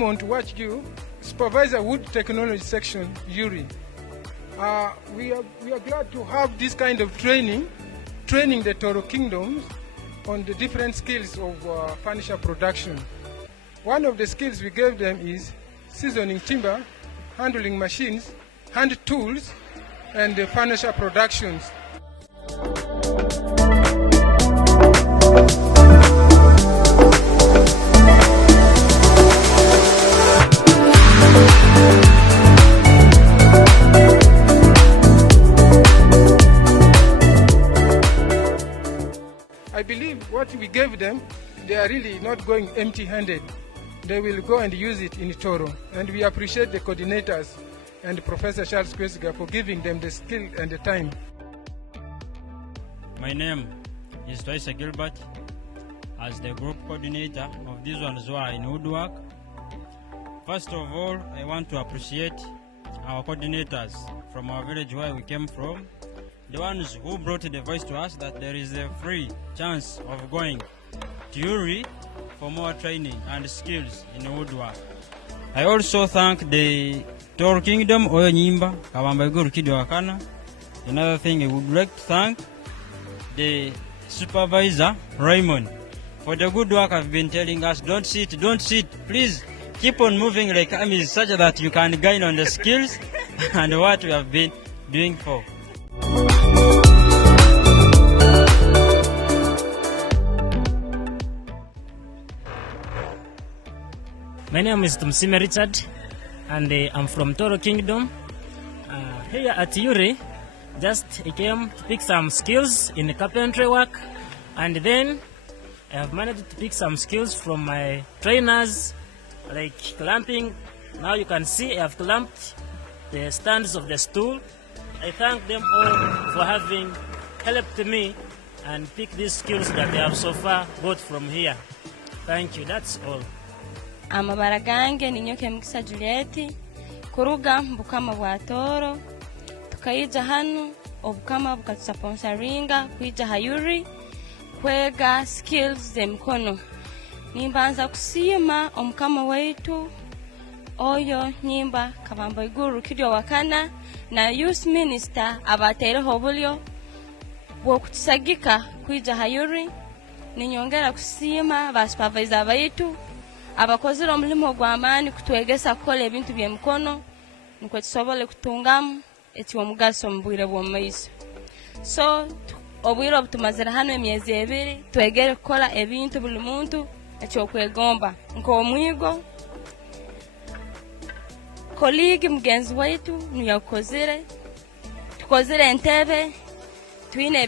Raymond Wachgu, Supervisor Wood Technology Section, Yuri. We are glad to have this kind of training the Tooro Kingdoms on the different skills of furniture production. One of the skills we gave them is seasoning timber, handling machines, hand tools, and furniture productions. I believe what we gave them, they are really not going empty-handed. They will go and use it in Tooro. And we appreciate the coordinators and Professor Charles Kwesiga for giving them the skill and the time. My name is Twaisa Gilbert, as the group coordinator of these ones who are in Woodwork. First of all, I want to appreciate our coordinators from our village where we came from, the ones who brought the voice to us that there is a free chance of going to Yuri for more training and skills in woodwork. I also thank the Tooro Kingdom, Oyo-Nyimba, Kabamba-Iguru-Rukiidi. Another thing I would like to thank the supervisor, Raymond, for the good work I've been telling us. Don't sit, please keep on moving like armies such that you can gain on the skills and what we have been doing for. My name is Tumsime Richard, and I'm from Tooro Kingdom. Here at Yuri, I came to pick some skills in the carpentry work, and then I have managed to pick some skills from my trainers, like clamping. Now you can see I have clamped the stands of the stool. I thank them all for having helped me and pick these skills that they have so far got from here. Thank you, that's all. Amabara gange ni Nyoke Mukisa Juliet, kuruga bukama bwa Tooro, tukayija hano obukama bukatusponsoringa kwija hayuri kwega skills zemkono. Nimbanza kusima omukama waitu Oyo-Nyimba Kabamba-Iguru-Rukiidi na Youth Minister abatereho obulyo bwokutusagika kwija hayuri. Ninyongera kusima ba supervisor baitu abakozera omulimo gw'amaani kutwegesa kukola ebintu by'emikono nikwe tusobole kutungamu eky'omugaso mu bwire bw'omumaiso. So obwire obutumazira hano emyezi 2 twegere kukola ebintu buli muntu ekyokwegomba nk'omwigo colleague mugenzi waitu niyakozere tukozere entebe twine